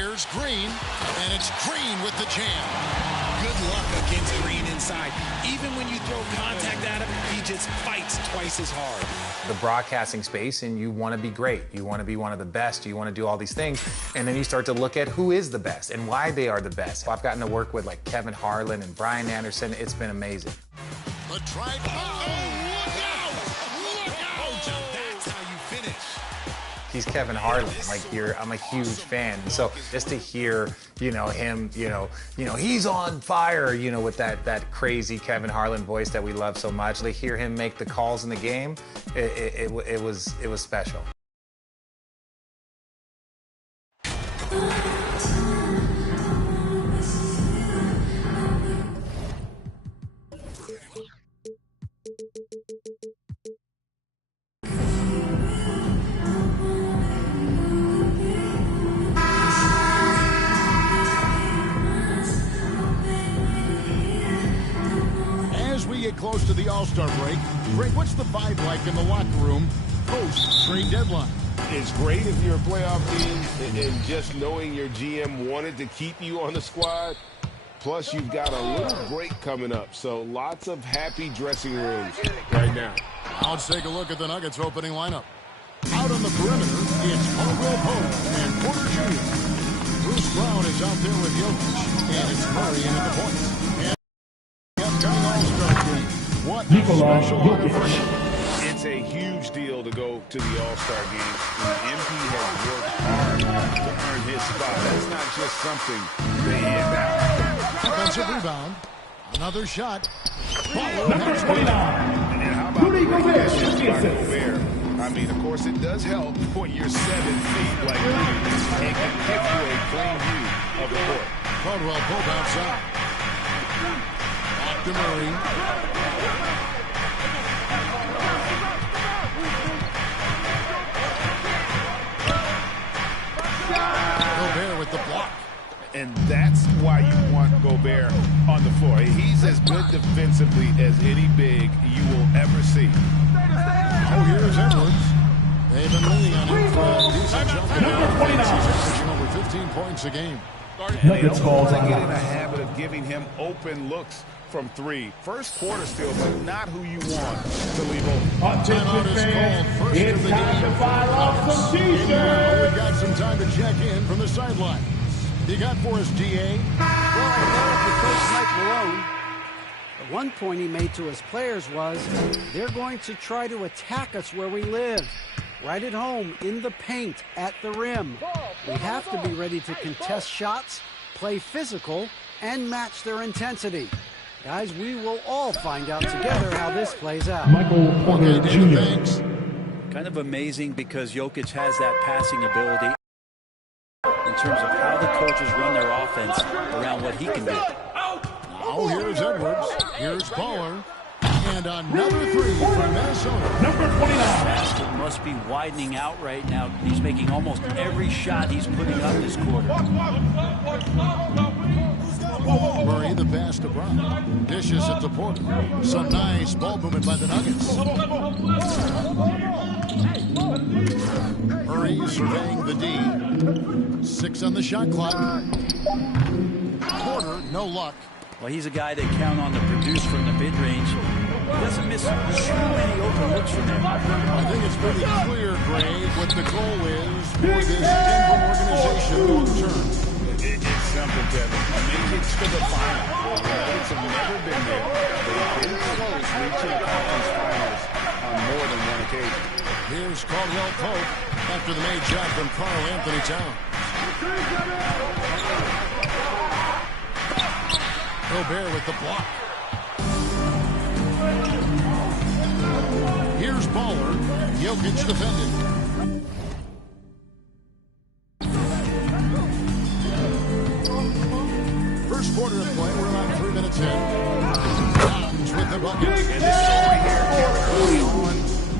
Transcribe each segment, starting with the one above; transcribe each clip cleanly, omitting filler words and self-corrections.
Here's Green, and it's Green with the jam. Good luck against Green inside. Even when you throw contact at him, he just fights twice as hard. The broadcasting space, and you want to be great. You want to be one of the best. You want to do all these things. And then you start to look at who is the best and why they are the best. I've gotten to work with like Kevin Harlan and Brian Anderson. It's been amazing. The try. Look out! That's how you finish. He's Kevin Harlan. I'm a huge fan. So just to hear, him, he's on fire, with that crazy Kevin Harlan voice that we love so much. To hear him make the calls in the game, it was special. Close to the All-Star break. Greg, what's the vibe like in the locker room post-trade deadline? It's great if you're a playoff team and just knowing your GM wanted to keep you on the squad. Plus, you've got a little break coming up, so lots of happy dressing rooms right now. Now let's take a look at the Nuggets opening lineup. Out on the perimeter, it's Caldwell Pope and Porter Jr. Bruce Brown is out there with Jokic, and it's Murray in at the points. Nikola Jokic. It's a huge deal to go to the All-Star game. MP has worked hard to earn his spot. That's not just something they hand out. Offensive rebound. Another shot. Number 29. And how about the recognition by Gobert? I mean, of course, it does help when you're 7 feet like you and can give you a clean view of the court. Caldwell Pope outside. Off to Murray. Gobert with the block. And that's why you want Gobert on the floor. He's as good defensively as any big you will ever see. Oh, here's Edwards. They've been leaning on him for a decent chunk of Number 29. He's averaging over 15 points a game. Nuggets calls on get in a habit of giving him open looks from 3. First quarter still, but not who you want to leave open. Attention fans, it's time to fire off some T-shirts. We've got some time to check in from the sideline. You got for us, DA? Well, I know if Coach Mike Malone, the one point he made to his players was, they're going to try to attack us where we live. Right at home, in the paint, at the rim. We have to be ready to contest shots, play physical, and match their intensity. Guys, we will all find out together how this plays out. Michael Porter Jr. Kind of amazing because Jokic has that passing ability in terms of how the coaches run their offense around what he can do. Now here's Edwards. Here's Baller. And another three from Minnesota. Number 29. Basket must be widening out right now. He's making almost every shot he's putting up this quarter. Murray, the pass to Brown. Dishes it to Porter. Some nice ball movement by the Nuggets. Murray surveying the D. 6 on the shot clock. Porter, no luck. Well, he's a guy they count on to produce from the mid-range. He doesn't miss too many open looks from there. I think it's pretty clear, Greg, what the goal is for this Denver organization long term. It's simple, Kevin. Make it to the final. The Nuggets have never been there. They've been close reaching conference finals on more than one occasion. Here's Caldwell Pope after the made shot from Karl Anthony Towns. Gobert with the block. Here's Baller. Jokic defending. First quarter of play. We're around 3 minutes in. Towns with the bucket. And the story here, early on,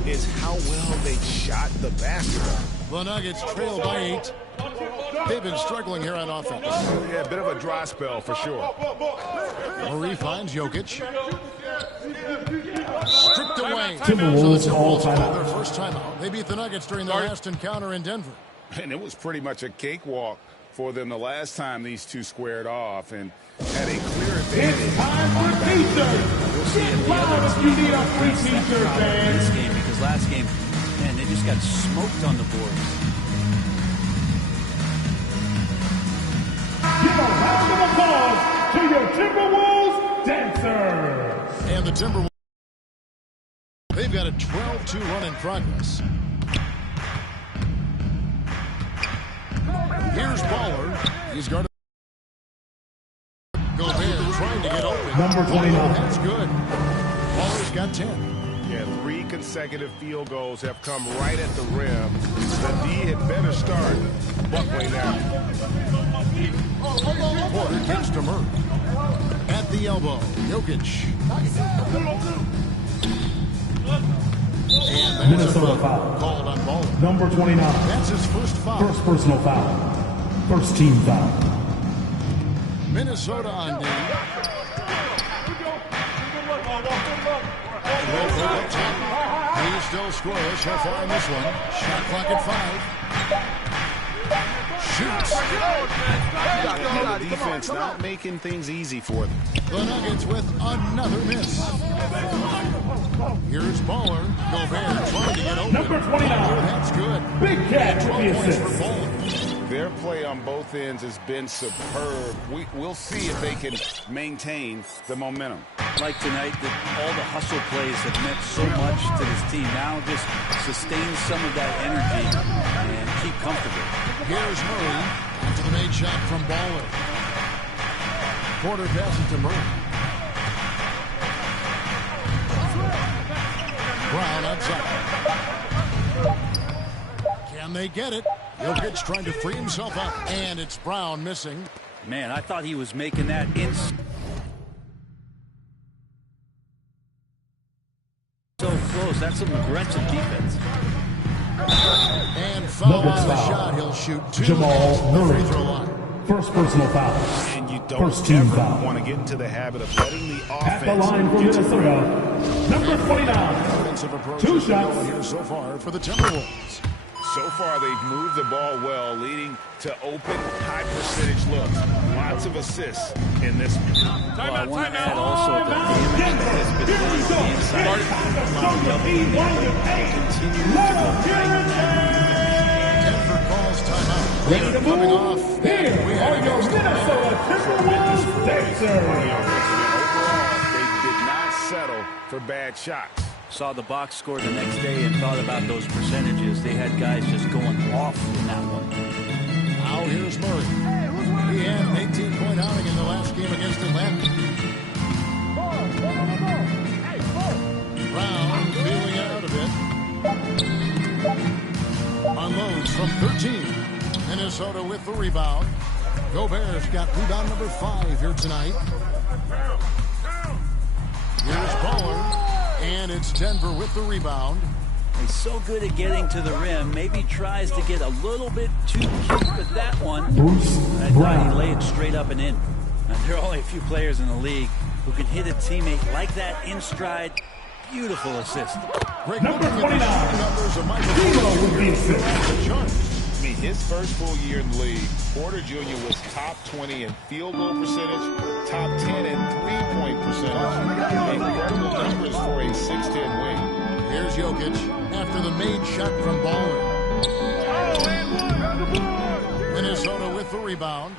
is how well they shot the basketball. The Nuggets trail by 8. They've been struggling here on offense. Yeah, a bit of a dry spell for sure. Murray finds Jokic. Stripped away. Timberwolves all timeout. Their first timeout. They beat the Nuggets during their last encounter in Denver. And it was pretty much a cakewalk for them the last time these two squared off and had a clear advantage. It's time for T-shirts. Get loud if you need a free T-shirt, man. This game, because last game, man, they just got smoked on the boards. Give a round of applause to your Timberwolves dancers. And the Timberwolves, they've got a 12-2 run in progress. Here's Baller. He's guarded. Gobert trying to get open. Number 29. That's good. Baller's got 10. Yeah, 3 consecutive field goals have come right at the rim. The D had better start buckling now. Porter gets to Murray. At the elbow, Jokic. And that's Minnesota a foul. called on Baller. Number 29. That's his first foul. First personal foul. First team foul. Minnesota on D. He's still scoreless so far in this one. Shot clock at 5. Shoots. The defense not making things easy for them. The Nuggets with another miss. Here's Baller. Gobert trying to get open. Number 29. That's good. Big Cat with 12 the points for assist. Baller. Their play on both ends has been superb. We'll see if they can maintain the momentum. Like tonight, all the hustle plays have meant so much to this team. Now just sustain some of that energy and keep comfortable. Here's Murray. After the made shot from Baller. Porter passes to Murray. Brown outside. Can they get it? Jokic trying to free himself up. And it's Brown missing. Man, I thought he was making that so close. That's some aggressive defense. And foul Nuggets on the foul. shot. He'll shoot 2 Jamal at the Murray. free throw line. First personal foul. And you don't First team ever foul. want to get into the habit of letting the At the offense line for get to Minnesota. Number 29. Offensive approach 2 has been shots. going here so far for the Timberwolves. So far, they've moved the ball well, leading to open, high-percentage looks. Lots of assists in this one. Well, I want to add also the damage that has been done on the inside. Denver calls timeout. Ready to Coming move? off. Here We are had your Minnesota Timberwolves dancers. Overall, they did not settle for bad shots. Saw the box score the next day and thought about those percentages. They had guys just going off in that one. Now here's Murray. He had an 18-point outing in the last game against Atlanta. Brown feeling it out a bit. Unloads from 13. Minnesota with the rebound. Gobert's got rebound number 5 here tonight. Here's Baller. And it's Denver with the rebound. He's so good at getting to the rim. Maybe tries to get a little bit too cute with that one. Bruce I thought he Brown. laid it straight up and in. Now, there are only a few players in the league who can hit a teammate like that in stride. Beautiful assist. Great Number looking at the 29. shooting numbers of Michael Zero Porter with the Jr. assist. The charts. I mean, his first full year in the league, Porter Jr. was top 20 in field goal percentage, top 10 in three-point percentage. Incredible numbers for a 6'10" wing. Here's Jokic after the made shot from Baller. Minnesota with the rebound.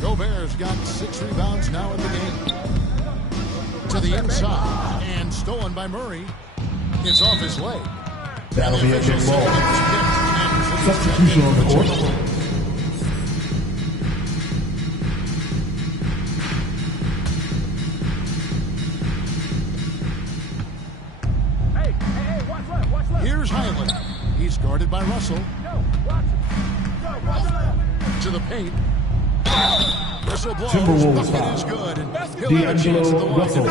Gobert's got 6 rebounds now in the game. To the inside and stolen by Murray. It's off his leg. That'll be a good ball. Substitution on the court. Here's Highland. He's guarded by Russell. To the paint. Whistle blows. Timberwolves Bucket is foul. good. And he'll have a chance at the D'Angelo line. Russell.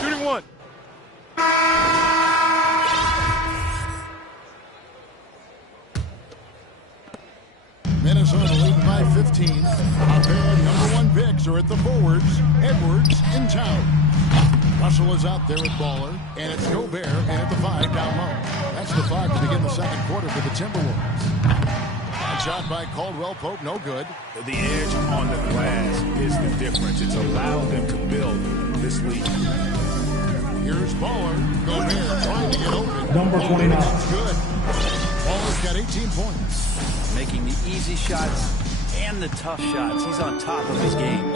Shooting one. Minnesota leading by 15. Our pair of #1 picks are at the forwards. Edwards in town. Russell is out there with Baller, and it's Gobert and at the 5 down low. That's the 5 to begin the second quarter for the Timberwolves. shot by Caldwell Pope, no good. The edge on the glass is the difference. It's allowed them to build this lead. Here's Baller. Gobert trying to get open. Number 29. Good. Baller's got 18 points. Making the easy shots and the tough shots. He's on top of his game.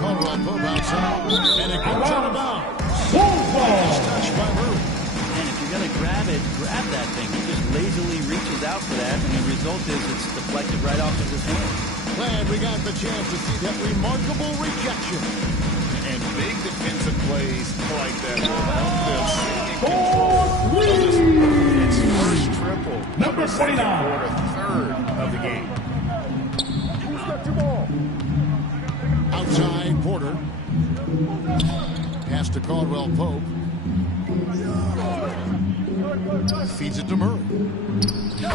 Caldwell Pope outside. And it goes out of bounds. It's touched by Murray. And if you're going to grab it, grab that thing. He just lazily reaches out for that, and the result is it's deflected right off of his hand. Glad we got the chance to see that remarkable rejection. And big defensive plays like that will help them stay in control of this. It's first triple. Number 49. Quarter, third of the game. Who's got your ball? Outside Porter. Pass to Caldwell Pope. Feeds it to Murray.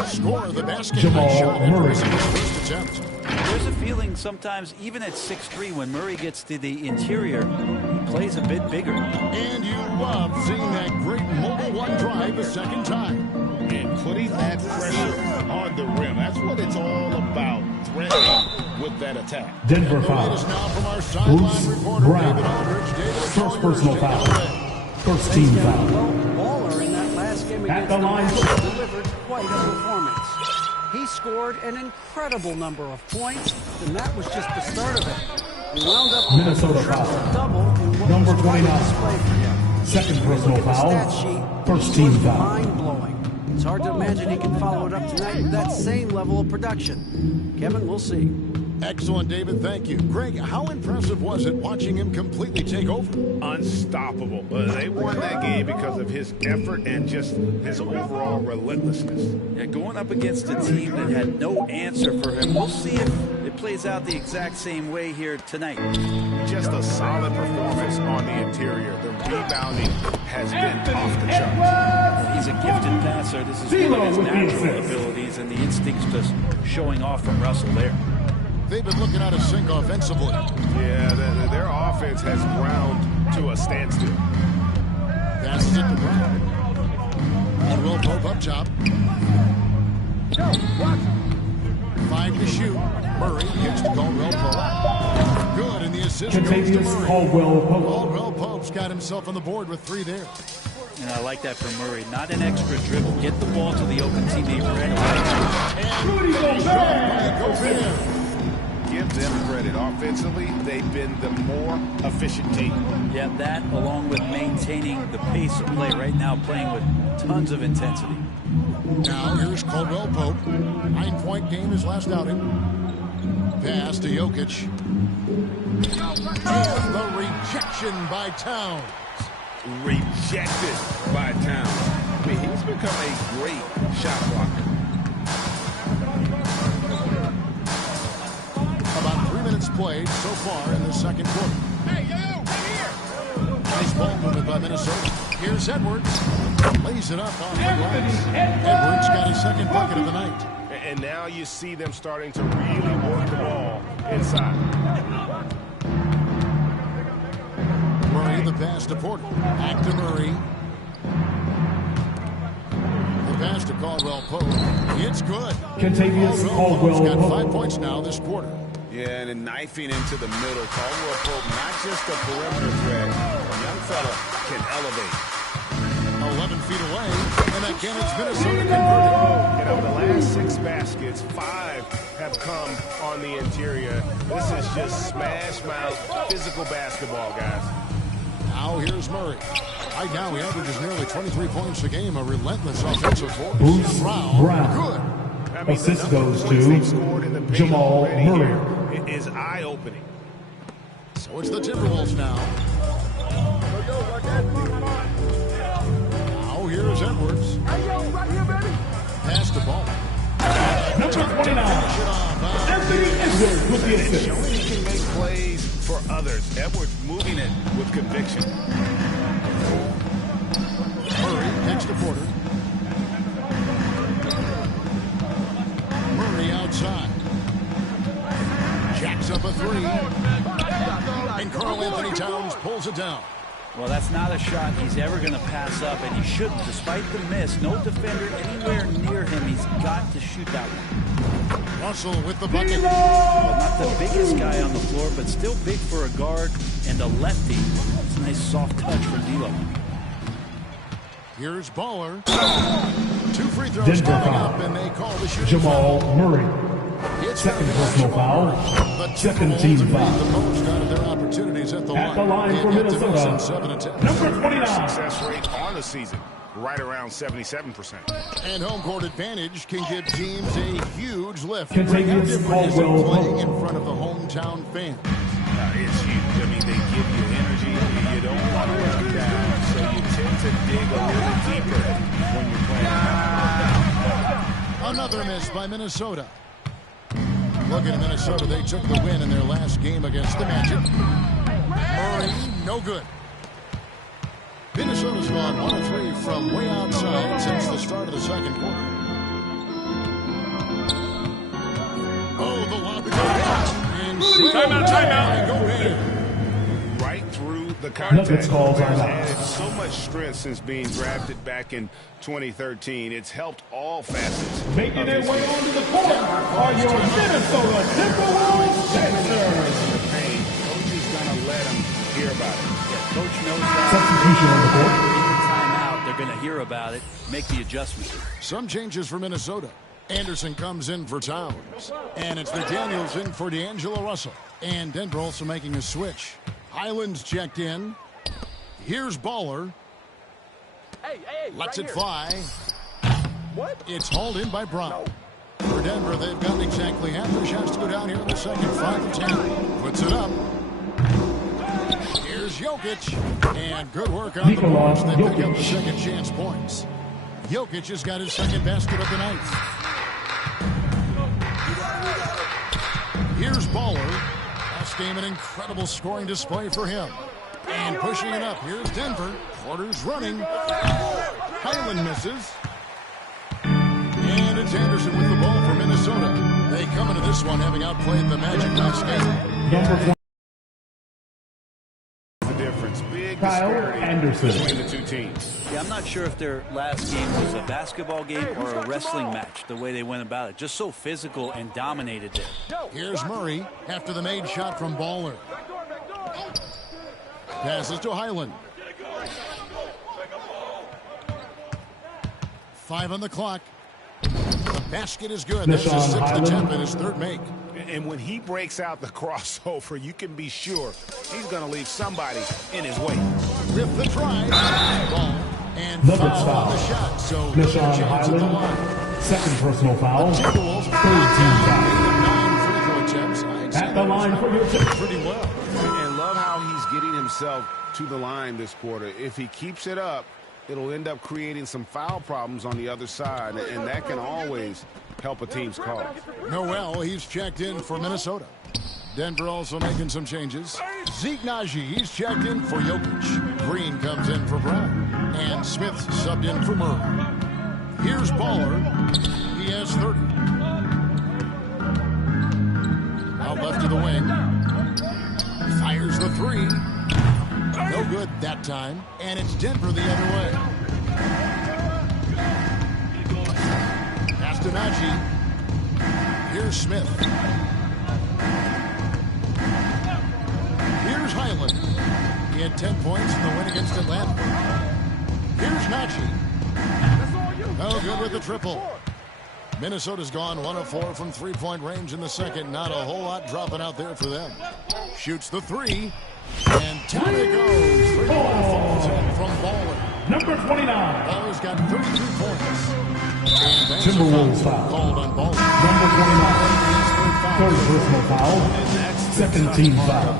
Score of the basket. Jamal Shot at Murray. his first attempt. There's a feeling sometimes, even at 6'3", when Murray gets to the interior, he plays a bit bigger. And you love seeing that great mobile one drive a second time. And putting that pressure on the rim. That's what it's all about. Threatening with that attack. Denver The foul. latest now from our sideline Bruce reporter, Brown. David Aldridge. David, it's all First yours. personal Take it foul. away. First team foul. Baller in that last game At against the the line. Magic delivered quite a performance. He scored an incredible number of points, and that was just the start of it. He wound up with Minnesota a foul. triple-double in what Number was quite a 29. display for him. Second personal Look at the foul. stat sheet. First It team was foul. mind-blowing. It's hard to imagine he can follow it up tonight with that same level of production. Kevin, we'll see. Excellent, David. Thank you. Greg, how impressive was it watching him completely take over? Unstoppable. They won that game because of his effort and just his overall relentlessness. Yeah, going up against a team that had no answer for him. We'll see if it plays out the exact same way here tonight. Just a solid performance on the interior. The rebounding has been off the charts. He's a gifted passer. This is one of his natural abilities, and the instincts just showing off from Russell there. They've been looking out of sync offensively. Yeah, their offense has ground to a standstill. Passes it to Brown. Caldwell Pope up top. 5 to shoot. Murray gets to Caldwell Pope. Good, and the assist goes to Contagious Murray. Caldwell Pope. Caldwell Pope's got himself on the board with 3 there. And I like that from Murray. Not an extra dribble. Get the ball to the open teammate right away. Rudy Gobert. Gobert. Give them credit. Offensively, they've been the more efficient team. Yeah, that along with maintaining the pace of play right now, playing with tons of intensity. Now here's Caldwell Pope. 9-point game his last outing. Pass to Jokic. And the rejection by Towns. Rejected by Towns. I mean, he's become a great shot blocker. About 3 minutes played so far in the second quarter. Hey, you, right here. Nice ball movement by Minnesota. Here's Edwards. Lays it up on the glass. Edwards got his second bucket of the night. And now you see them starting to really work the ball inside. Murray, the pass to Porter. Back to Murray. The pass to Caldwell Pope. It's good. Contagious Caldwell Pope's got Caldwell 5 Pope. points now this quarter. Yeah, and then knifing into the middle. Caldwell Pope, not just a perimeter threat. A young fella can elevate. 11 feet away, and again it's Minnesota converted. And of the last 6 baskets, 5 have come on the interior. This is just smash mouth physical basketball, guys. Now here's Murray. Right now he averages nearly 23 points a game, a relentless offensive force. Bruce Brown. Brown. Good. I mean, Assist the goes points to they've scored in the paint Jamal already Murray. here is eye-opening. So it's the Timberwolves now. Now here's Edwards. Pass the ball. Number 29. Anthony Edwards with the assist. Showing he can make plays for others. Edwards moving it with conviction. Murray next to Porter. Murray outside. Jacks up a 3. And Karl Anthony Towns pulls it down. Well, that's not a shot he's ever going to pass up, and he shouldn't. Despite the miss, no defender anywhere near him. He's got to shoot that one. Russell with the bucket. Well, not the biggest guy on the floor, but still big for a guard and a lefty. It's a nice soft touch from D'Lo. Here's Baller. 2 free throws coming up, and they call the shooting Jamal foul. Murray. Second personal foul. Second team foul. The most out of their opportunities at the line. for Minnesota, 7 attempts. number 29. Success rate on the season, right around 77%. And home court advantage can give teams a huge lift. Contiguous Caldwell playing in front of the hometown fans. It's huge. I mean, they give you energy. You don't want to let them down, so you tend to dig a little deeper when you're playing. Another miss by Minnesota. Looking at Minnesota, they took the win in their last game against the Magic. Murray, no good. Minnesota's gone 1 of 3 from way outside since the start of the second quarter. Oh, the lob. Timeout. Go ahead. Right through the contact. Calls Has on added so much strength since being drafted back in 2013. It's helped all facets. Making their way onto the court are your Minnesota Timberwolves Dancers. Coach is going to let them hear about it. Yeah, Coach knows that. Substitution on the court. Timeout. They're going to hear about it, make the adjustment. Some changes for Minnesota. Anderson comes in for Towns. And it's McDaniels in for D'Angelo Russell. And Denver also making a switch. Highland's checked in. Here's Baller. Lets it fly. What? It's hauled in by Brown. For Denver, they've gotten exactly half their shots to go down here in the second. 5 of 10. Puts it up. Here's Jokic. And good work on the boards. They pick up the second chance points. Jokic has got his second basket of the night. Here's Baller. Last game, an incredible scoring display for him. And pushing it up. Here's Denver. Porter's running. Highland misses. And it's Anderson with the ball for Minnesota. They come into this one having outplayed the Magic last game. Number 1. The difference. Big Kyle disparity Anderson. between the two teams. Yeah, I'm not sure if their last game was a basketball game or a wrestling match, the way they went about it. Just so physical and dominated there. Here's Murray after the made shot from Baller. Passes to Highland. 5 on the clock. The basket is good. That's his 6th attempt and his 3rd make. And when he breaks out the crossover, you can be sure he's going to leave somebody in his way. With the drive, ball, and Number foul on the shot. So no chance at the line. Second personal foul. The Timberwolves 9 free throw attempts. At the line for your team. Pretty well. And love how he's getting himself to the line this quarter. If he keeps it up, it'll end up creating some foul problems on the other side, and that can always help a team's cause. Noel, he's checked in for Minnesota. Denver also making some changes. Zeke Naji, he's checked in for Jokic. Green comes in for Brown. And Smith subbed in for Murray. Here's Baller. He has 30. Out left to the wing. Fires the 3. No good that time. And it's Denver the other way. Pass to Naji. Here's Smith. Here's Highland. He had 10 points in the win against Atlanta. Here's Naji. No good with the triple. Minnesota's gone 1 of 4 from three-point range in the second. Not a whole lot dropping out there for them. Shoots the 3. And down it goes. 3 falls in from Baller. Number 29. Baller's got 33 points. And Timberwolves foul. Called on Baller. Number 29. Third personal foul. Second team foul.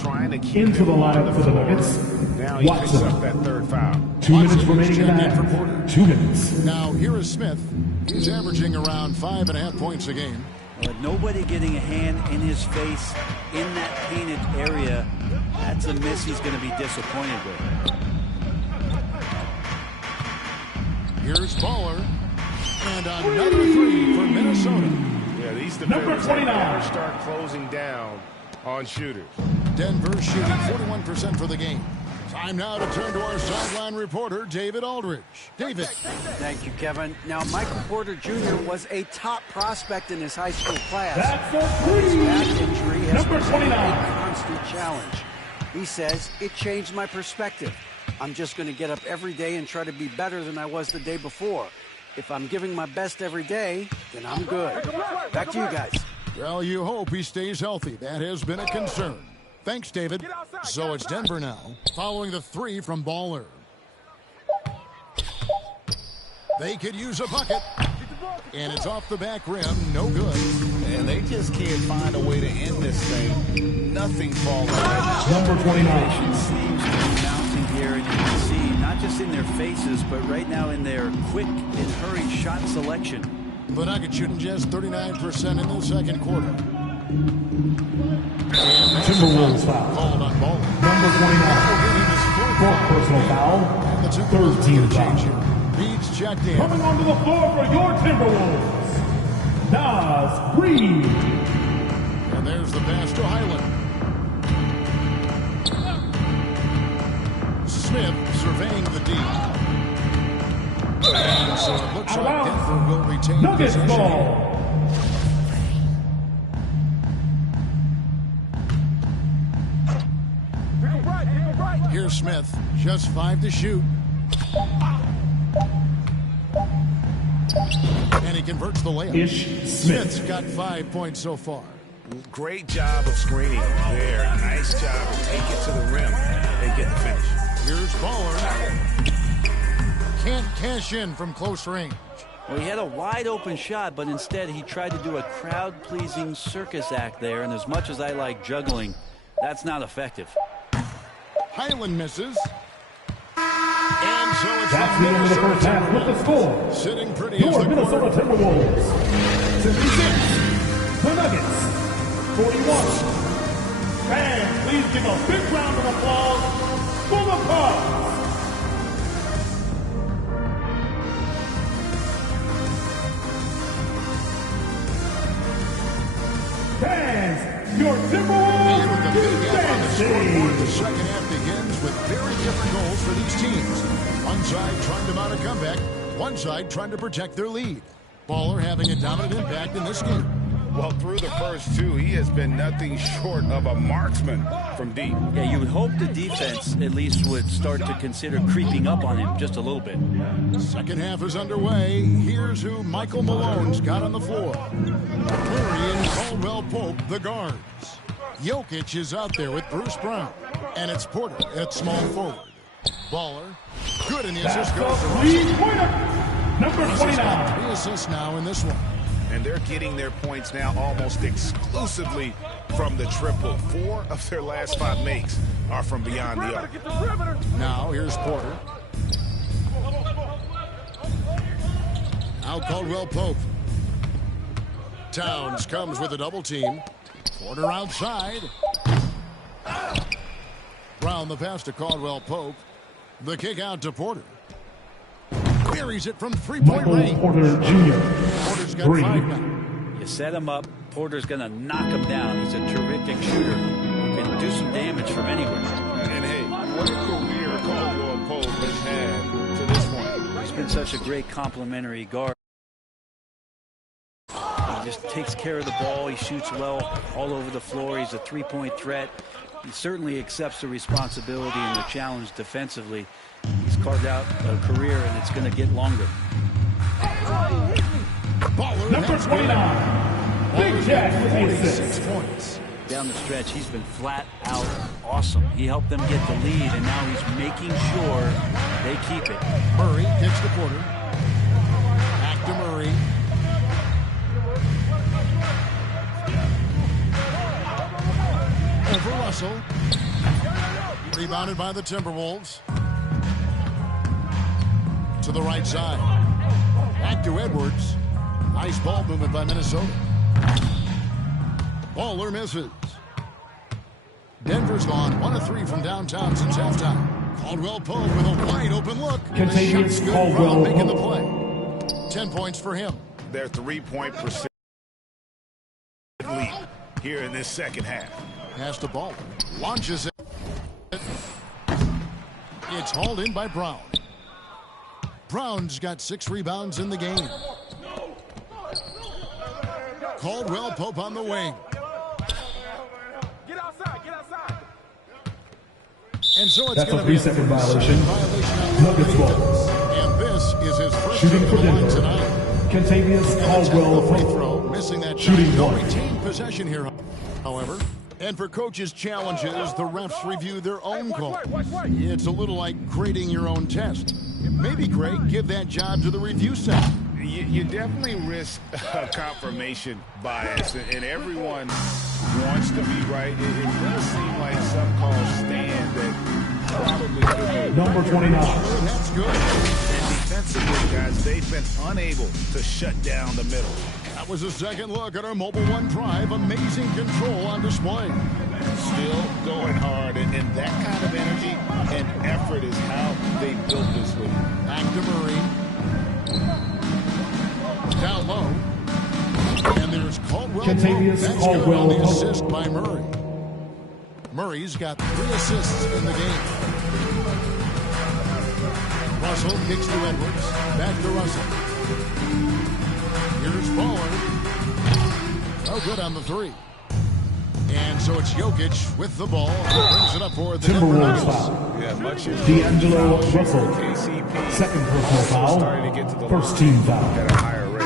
Trying to keep Into the lineup for the Nuggets. Now he picks up Watson. that 3rd foul. 2 minutes remaining in the half. 2 minutes. Now here is Smith. He's averaging around 5.5 points a game. But nobody getting a hand in his face in that painted area, that's a miss he's going to be disappointed with. Here's Baller. And another 3 for Minnesota. Yeah, these Number defenders 29. never start closing down on shooters. Denver shooting 41% for the game. Time now to turn to our sideline reporter, David Aldridge. David. Thank you, Kevin. Now, Michael Porter Jr. was a top prospect in his high school class. That's a His three. back injury has Number been 29. a constant challenge. He says, it changed my perspective. I'm just going to get up every day and try to be better than I was the day before. If I'm giving my best every day, then I'm good. Back to you guys. Well, you hope he stays healthy. That has been a concern. Thanks, David. So it's Denver now, following the three from Baller. They could use a bucket. And it's off the back rim. No good. And they just can't find a way to end this thing. Nothing falling right now. Number 29. Seems to be mounting here, and you can see not just in their faces, but right now in their quick and hurried shot selection. The Nuggets shooting just 39% in the second quarter. Timberwolves foul. Called on Baller. Number 29. Fourth personal foul. The Third team foul. Beats checked in. Coming onto the floor for your Timberwolves, Nas Reed. And there's the pass to Highland. Smith surveying the D. And so it looks Out of like bounds. Denver will retain Nuggets possession. ball. Here's Smith, just 5 to shoot. And he converts the layup. Ish Smith's Smith. got 5 points so far. Great job of screening there. Nice job to take it to the rim and get the finish. Here's Baller. Can't cash in from close range. Well, he had a wide open shot, but instead he tried to do a crowd-pleasing circus act there, and as much as I like juggling, that's not effective. Highland misses. And so it's That's the end of the first half with the score. sitting pretty as Your the Minnesota quarter. Timberwolves, 76. The Nuggets, 41. Fans, please give a big round of applause for the Cubs. Fans, your And Timberwolves with the big gap on the scoreboard, the defense. second half begins with very different goals for these teams. One side trying to mount a comeback, one side trying to protect their lead. Baller having a dominant impact in this game. Well, through the first two, he has been nothing short of a marksman from deep. Yeah, you would hope the defense at least would start to consider creeping up on him just a little bit. Second half is underway. Here's who Michael Malone's got on the floor. Curry and Caldwell Pope, the guards. Jokic is out there with Bruce Brown. And it's Porter at small forward. Baller, good in the assist goes to Russell. Three-pointer, number Russell's got 29. 3 assists now in this one. And they're getting their points now almost exclusively from the triple. 4 of their last 5 makes are from beyond the arc. Now here's Porter. Now Caldwell Pope. Towns comes with a double team. Porter outside. Brown the pass to Caldwell Pope. The kick out to Porter. Buries it from three-point Michael range. Porter Jr. Porter's got Three. 5 now. You set him up, Porter's going to knock him down. He's a terrific shooter who can do some damage from anywhere. And hey, what a career Caldwell Pope has had to this point. He's been such a great complimentary guard. He just takes care of the ball. He shoots well all over the floor. He's a three-point threat. He certainly accepts the responsibility and the challenge defensively. He's carved out a career, and it's going to get longer. Baller Number has 29. Big Jack with the 46 assist. points. Down the stretch, he's been flat out awesome. He helped them get the lead, and now he's making sure they keep it. Murray kicks to Porter. Back to Murray. Over Russell. Rebounded by the Timberwolves. To the right side. Back to Edwards. Nice ball movement by Minnesota. Baller misses. Denver's gone 1 of 3 from downtown since halftime. Caldwell Pope with a wide open look. The Contagious shot's good. Caldwell Brown making the Pope. play. 10 points for him. Their 3-point percent lead here in this second half. Pass the ball. Launches it. It's hauled in by Brown. Brown's got 6 rebounds in the game. Caldwell Pope on the wing. Get outside, get outside. And so it's That's going a to be 3-second violation. on Nuggets ball. And this is his first Shooting for line Denver. tonight. Contavious Caldwell Free Pope. throw, missing that Shooting shot. No one. retained possession here, however. And for coaches' challenges, the refs review their own call. It's a little like grading your own test. Maybe, Greg, give that job to the review center. You definitely risk confirmation bias, and everyone wants to be right. It does seem like some calls stand that probably could. Number 29. That's good. And defensively, guys, they've been unable to shut down the middle. That was a second look at our Mobile One drive. Amazing control on display. Still going hard, and that kind of energy and effort is how they built this league. Back to Murray. Down low. And there's Caldwell. Contavious That's Caldwell good on the Pope. assist by Murray. Murray's got 3 assists in the game. Russell kicks to Edwards. Back to Russell. Here's Baller. Oh, good on the 3. And so it's Jokic with the ball. Brings it up for the Denver Timberwolves Nuggets. foul. Yeah, much as D'Angelo Russell. KCP Second personal foul. starting to get to the First line team foul. at a higher rate.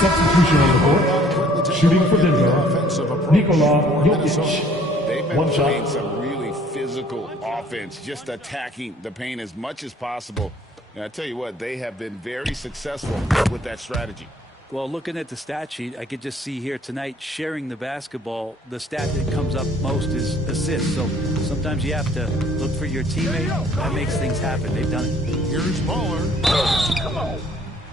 Substitution on the court. Shooting for Denver. Nikola Jokic. They've been One playing shot. some really physical offense, just attacking the paint as much as possible. And I tell you what, they have been very successful with that strategy. Well, looking at the stat sheet, I could just see here tonight sharing the basketball. The stat that comes up most is assists. So sometimes you have to look for your teammate. That makes things happen. They've done it. Here's Baller.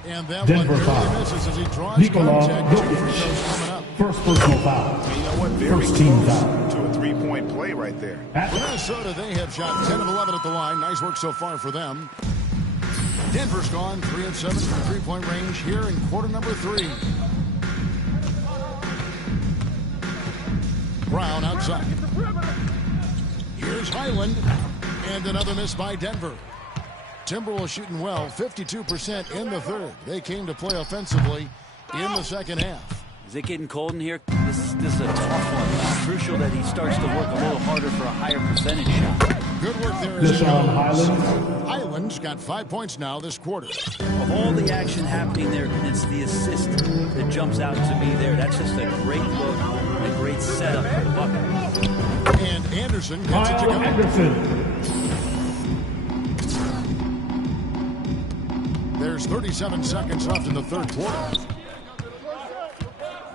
And that Denver one foul. barely misses as he draws Nikola contact. 2 free Jokic. throws coming up. First personal foul. You know what? Very First team close foul. to a three-point play right there. Minnesota, they have shot 10 of 11 at the line. Nice work so far for them. Denver's gone 3 of 7 from three-point range here in quarter number 3. Brown outside. Here's Highland. And another miss by Denver. Timberwolves shooting well, 52% in the third. They came to play offensively in the second half. Is it getting cold in here? This is a tough one. It's crucial that he starts to work a little harder for a higher percentage shot. Good work there as it Deshaun goes. Highland. Highland's got 5 points now this quarter. Of all the action happening there, it's the assist that jumps out to me there. That's just a great look, a great setup for the bucket. And Anderson gets it to Kyle go. Anderson. There's 37 seconds left in the third quarter.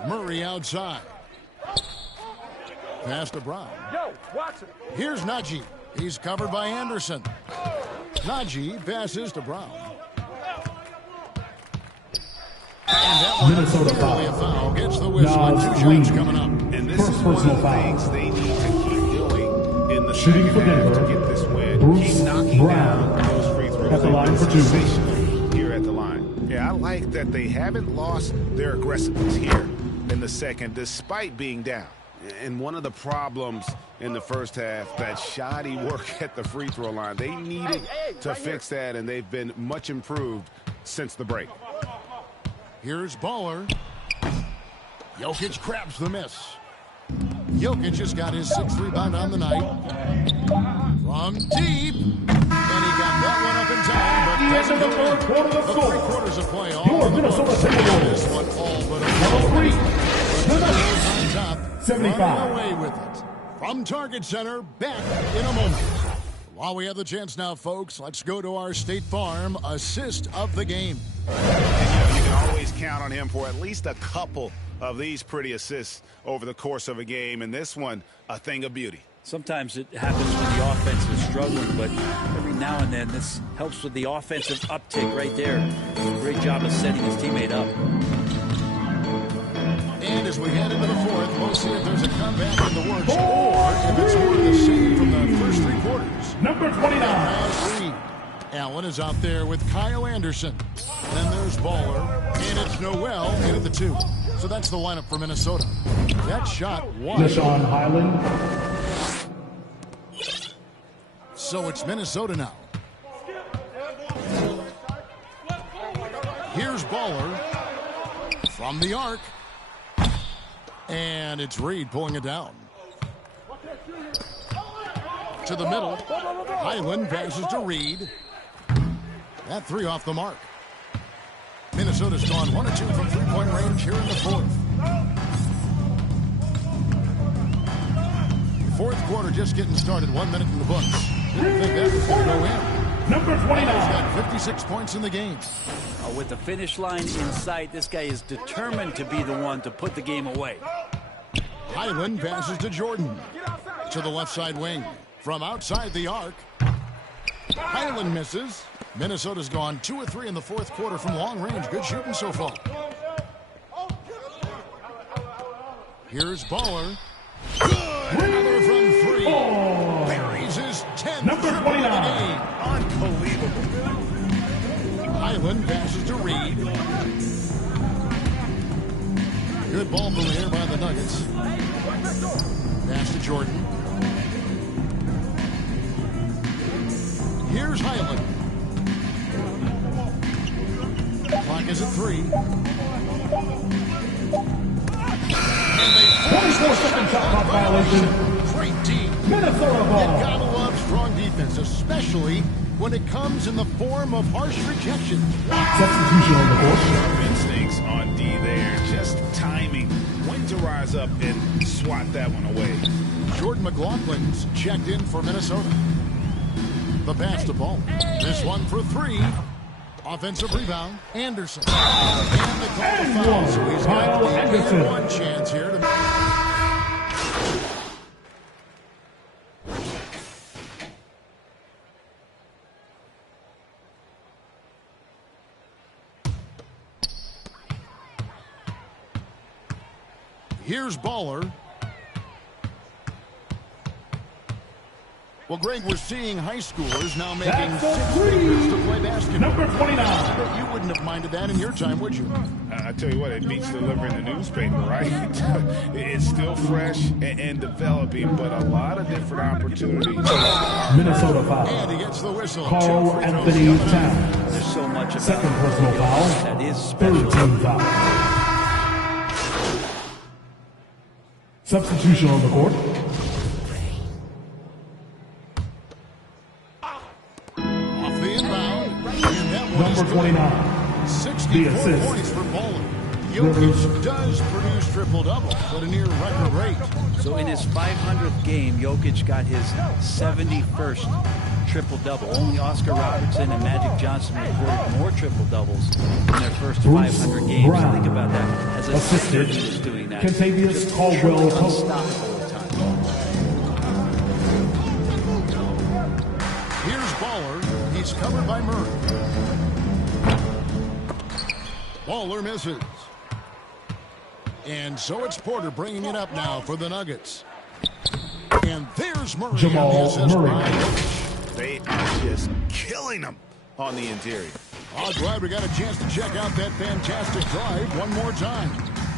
Murray outside. Pass to Brown. Here's Najee. He's covered by Anderson. Najee passes to Brown. And that one Minnesota is clearly a foul. foul. Gets the whistle. Nas And 2 Green. shots coming up. And this First is one of personal the foul. things they need to keep doing in the Shooting second for half to Denver. get this win. Bruce Keep knocking Brown. down those free throws. At the line for 2. Sensational here at the line. Yeah, I like that they haven't lost their aggressiveness here in the second, despite being down. And one of the problems in the first half, that shoddy work at the free throw line. They needed to fix that, and they've been much improved since the break. Here's Baller. Jokic grabs the miss. Jokic has got his 6th rebound on the night. From deep. And he got that one up in time, but doesn't the go third in. quarter of The score. 3 quarters of play all Your in the Minnesota books. Timberwolves. This one all but Number 3. The Nuggets. on top. 75. Running away with it. From Target Center, back in a moment. While we have the chance now, folks, let's go to our State Farm assist of the game. And, you can always count on him for at least a couple of these pretty assists over the course of a game, and this one, a thing of beauty. Sometimes it happens when the offense is struggling, but every now and then this helps with the offensive uptick right there. Great job of setting his teammate up. And as we head into the fourth, we'll see if there's a comeback in the works or if it's more of the same from the first 3 quarters. Number 29. Miles Reed. Allen is out there with Kyle Anderson. Then there's Baller. And it's Noel in at the 2. So that's the lineup for Minnesota. That shot was. Deshaun Highland. So it's Minnesota now. Here's Baller from the arc. And it's Reed pulling it down. To the middle. Highland passes to Reed. That three off the mark. Minnesota's gone 1 of 2 from three-point range here in the fourth. Fourth quarter just getting started. 1 minute in the books. Didn't think that was going to go in. Number 29. He's got 56 points in the game. With the finish line in sight, this guy is determined to be the one to put the game away. Highland passes to Jordan. To the left side wing. From outside the arc. Highland misses. Minnesota's gone 2 of 3 in the fourth quarter from long range. Good shooting so far. Here's Baller. Good. Another from 3. Buries his 10th Number triple of the 29. game. Unbelievable. Highland passes to Reed. Good ball movement here by the Nuggets. Pass to Jordan. Here's Highland. Clock is at 3. And they 24-second shot clock violation. Great team. Minnesota You ball. gotta love strong defense, especially when it comes in the form of harsh rejection. Substitution on the court. Instincts on D there. Just timing. When to rise up and swat that one away. Jordan McLaughlin's checked in for Minnesota. The pass to Ball. This one for 3. Offensive rebound. Anderson. And they call the foul, so he's got the and one chance here to... Here's Baller. Well, Greg, we're seeing high schoolers now making That's a 6 three. figures to play basketball. Number 29. But you wouldn't have minded that in your time, would you? I tell you what, it beats delivering the newspaper, right? It's still fresh and developing, but a lot of different opportunities. Minnesota foul. And he gets the whistle. Carl 2 free throws Anthony coming up. Towns. There's so much about Second personal foul. that is Third special. team foul. Substitution on the court. Off the inbound. And that one Number is good. 29. 64 assist. points for Baller. Rivers. Jokic does produce triple-double at a near record rate. So in his 500th game, Jokic got his 71st triple-double. Only Oscar Robertson and Magic Johnson recorded more triple-doubles in their first Bruce 500 games. Brown. Think about that. As a center, Assisted. he was doing that. Contavious Just Caldwell truly Pope. unstoppable at times. Here's Baller. He's covered by Murray. Baller misses. And so it's Porter bringing it up now for the Nuggets. And there's Murray Jamal on the assist. Murray. by Jokic. They are just killing them on the interior. Oh, glad we got a chance to check out that fantastic drive one more time.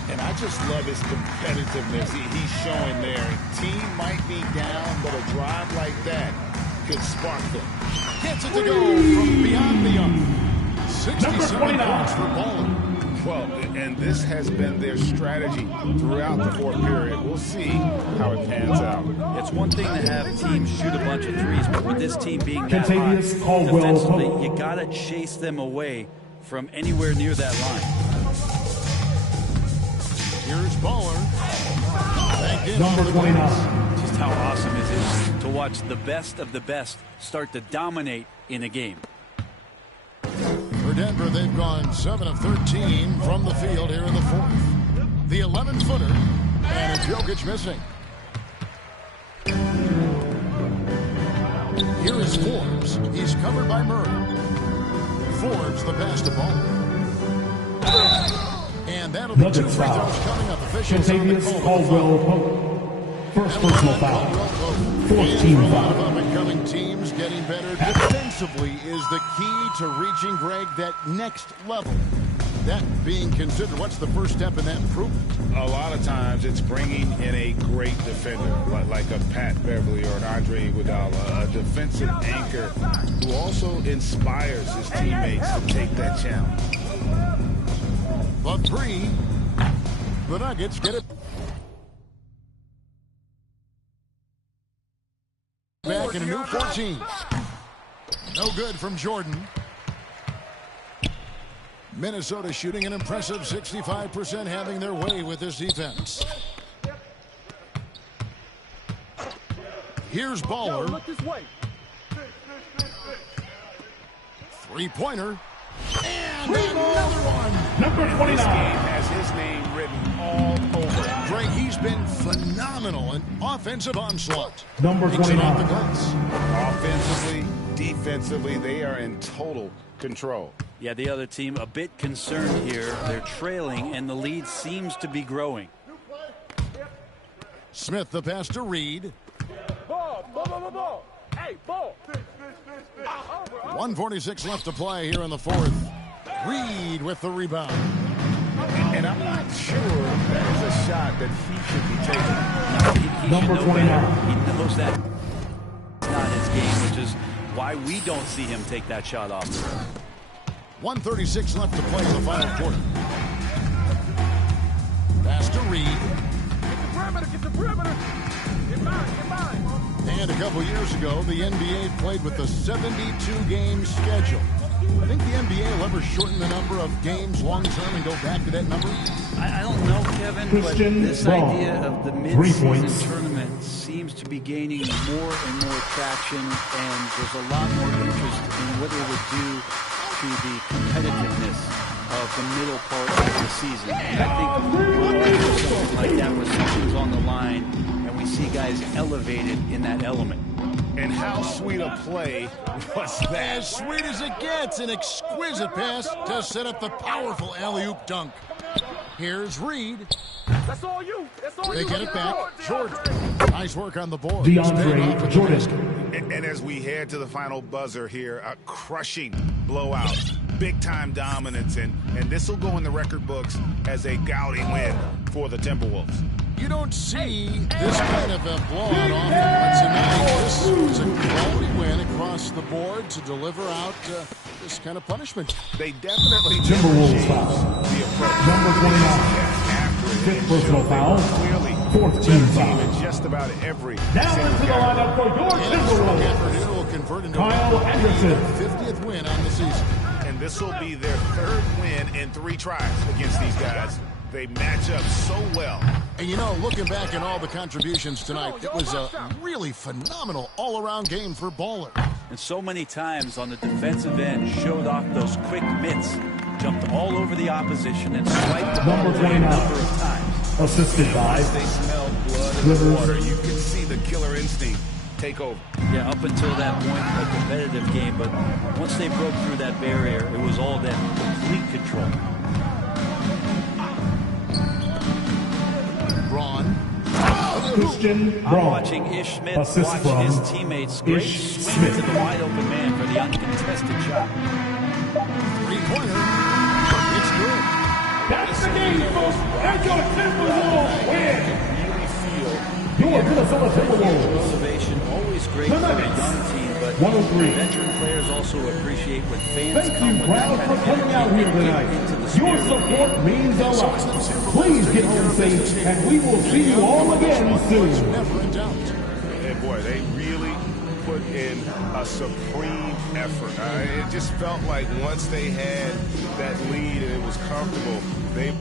And I just love his competitiveness he's showing there. Team might be down, but a drive like that could spark them. Gets it to go from beyond the arc. 67 Number 29. points for Baller. Well, and this has been their strategy throughout the fourth period. We'll see how it pans out. It's one thing to have teams shoot a bunch of threes, but with this team being that hot, Contavious Caldwell defensively, Pope. you got to chase them away from anywhere near that line. Here's Baller. Back in Number on the 29. Just how awesome is it to watch the best of the best start to dominate in a game. For Denver, they've gone 7 of 13 from the field here in the fourth. The 11-footer, and it's Jokic missing. Here is Forbes. He's covered by Murray. Forbes, the pass to Ball. And that'll be 2 Nuggets free foul. throws coming up. Officials on the Contavious call. Caldwell Pope. First personal foul. Fourth team A lot of foul. up-and-coming teams getting better defensively is the key to reaching, Greg, that next level. that being considered, what's the first step in that improvement? A lot of times it's bringing in a great defender, like a Pat Beverly or an Andre Iguodala, a defensive anchor who also inspires his teammates to take that challenge. The three. The Nuggets get it back in a new 14. No good from Jordan. Minnesota shooting an impressive 65%, having their way with this defense. Here's Baller. Three-pointer. And another one. Number 29. This game has his name written all over it. Drake, he's been phenomenal in offensive onslaught. Number Kicks it off 29. the glass. Offensively, defensively, they are in total control. Yeah, the other team a bit concerned here. They're trailing, and the lead seems to be growing. Smith the pass to Reed. Ball. Hey, ball. 1:46 left to play here in the fourth. Reed with the rebound. And I'm not sure that is a shot that he should be taking. He Number should know 29. better. He knows that it's not his game, which is why we don't see him take that shot off the rim. 1:36 left to play in the final quarter. Pass to Reed. Get the perimeter. Get mine. And a couple years ago, the NBA played with a 72-game schedule. I think the NBA will ever shorten the number of games long-term and go back to that number. I don't know, Kevin, Christian but this Braun. idea of the 3 mid-season points. tournament seems to be gaining more and more traction, and there's a lot more interest in what it would do to the competitiveness of the middle part of the season. And I think we'll do something like that where something's on the line, and we see guys elevated in that element. And how sweet a play was that? As sweet as it gets, an exquisite pass to set up the powerful alley-oop dunk. Here's Reed. That's all you. They get it back. Jordan. Nice work on the board. DeAndre Jordan. And as we head to the final buzzer here, a crushing blowout, big-time dominance, and this will go in the record books as a gaudy win for the Timberwolves. You don't see this kind of a blowout often, but tonight this was a quality win across the board to deliver out this kind of punishment. They definitely Timberwolves foul. the approach. Number 29. Fifth personal foul. Clearly, 14th team foul. in just about every Now single into the category. lineup for your And Timberwolves. will convert into Kyle a Anderson. 50th win on the season. And this will be their third win in 3 tries against these guys. They match up so well. And you know, looking back at all the contributions tonight, it was a really phenomenal all-around game for Baller. And so many times on the defensive end, showed off those quick mitts, jumped all over the opposition, and swiped the ball Number away a 29. number of times. Assisted by Once they smell blood in the water, you can see the killer instinct take over. Yeah, up until that point, a competitive game, but once they broke through that barrier, it was all them, complete control. Braun. Christian I'm Braun. watching Ish Smith Assist watch from his teammates. Great Ish swing Smith. to the wide open man for the uncontested shot. Three-pointer. It's good. That's the game, folks. And your Timberwolves win. Really feel Your Minnesota Timberwolves. Motivation, always great for a young team, but 103. veteran players also appreciate when fans Thank come you, with crowd, that for kind of coming out energy here and get tonight. into the Your spirit. support means a lot. Please get home safe, and we will see you all again soon. Never in doubt. And boy, they really put in a supreme effort. It just felt like once they had that lead and it was comfortable, they